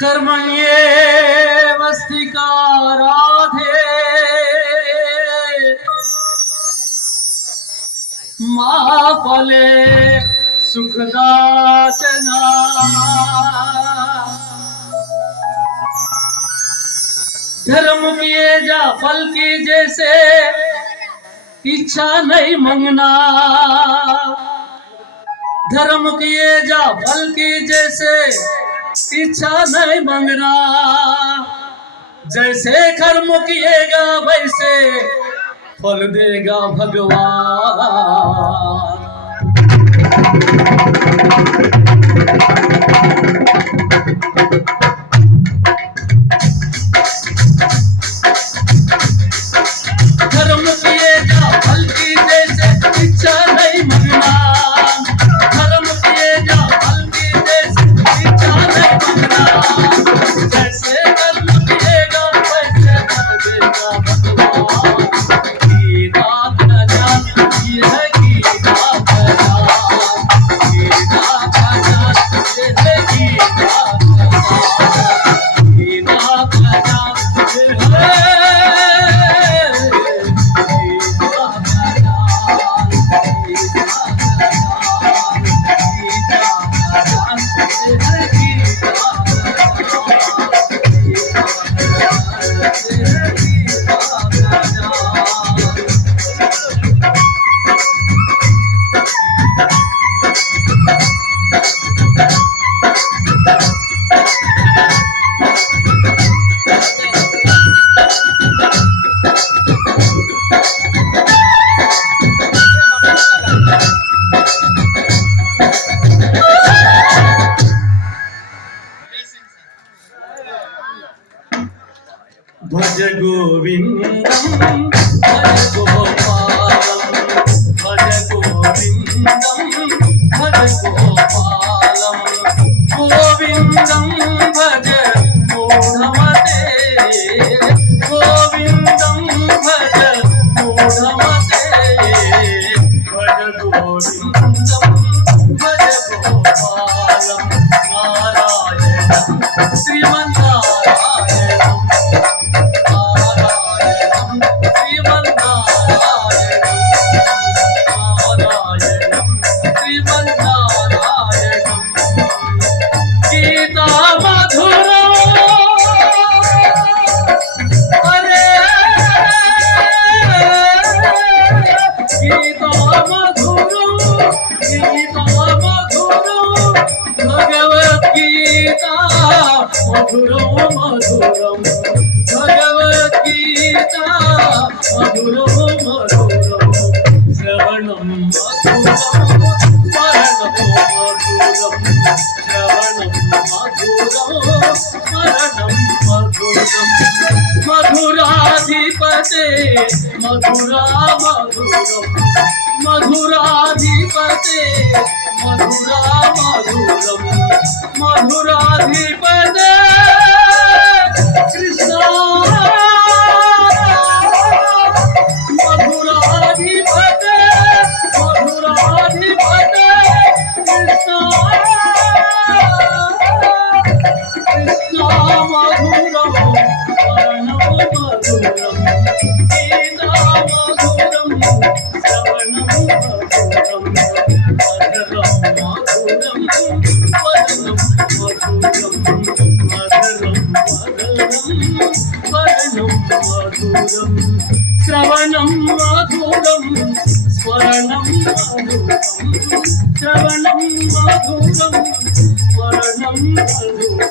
कर्मण्येव स्थिकाराधे मा फले सुखदाचना। धर्म किए जा फल की जैसे इच्छा नहीं मंगना। धर्म किए जा फल की जैसे इच्छा नहीं मंगना। जैसे कर्म किएगा वैसे फल देगा भगवान। धर्म किएगा फल की जैसे इच्छा नहीं मंगना। धर्म किएगा फल की जैसे इच्छा नहीं मंगना। जैसे कर्म किएगा वैसे फल देगा भगवान। गीता का ज्ञान ये है, गीता का ज्ञान, गीता का ज्ञान ये है, गीता का ज्ञान, गीता का ज्ञान ये है। भज गोविंदम भज गोपालम, भज गोविंदम भज गोपालम। गोविंदम भज मूढ़मते, गोविंदम भज मूढ़मते। भज गोविंदम भज गोपालम, नारायणम श्रीमन्नारायणम, गीता मधुरम, अरे गीता मधुरम, गीता मधुरम, भगवत गीता मधुरम मधुरम, भगवत गीता मधुरम मधुरम। श्रवणं मधुरम स्मरणं मधुरम, श्रवणं मधुरम स्मरणं मधुरम। मधुराधिपते मधुरा मधुरम, मधुराधिपते मधुरा मधुरम, मधुराधिपते कृष्ण, मधुराधिपते मधुराधिपते कृष्ण, कृष्ण मधुरम स्मरणं मधुरम। गीता मधुरम श्रवणं मधुरम, मधुरं मधुरं वदनं मधुरं, मधुरं मधुरं वदनं मधुरं। श्रवणं मधुरं स्मरणं मधुरं, श्रवणं मधुरं स्मरणं मधुरं।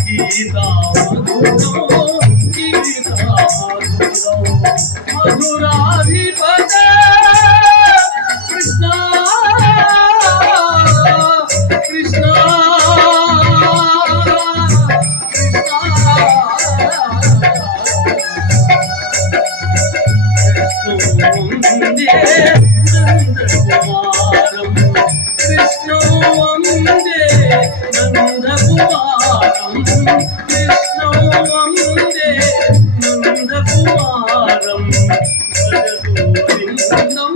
गीता मधुरं, गीता मधुरं, मधुराधिपते कृष्ण, कृष्ण कृष्ण वंदे नंदकुमारम, कृष्ण वंदे नंदकुमारम। भज गोविंदम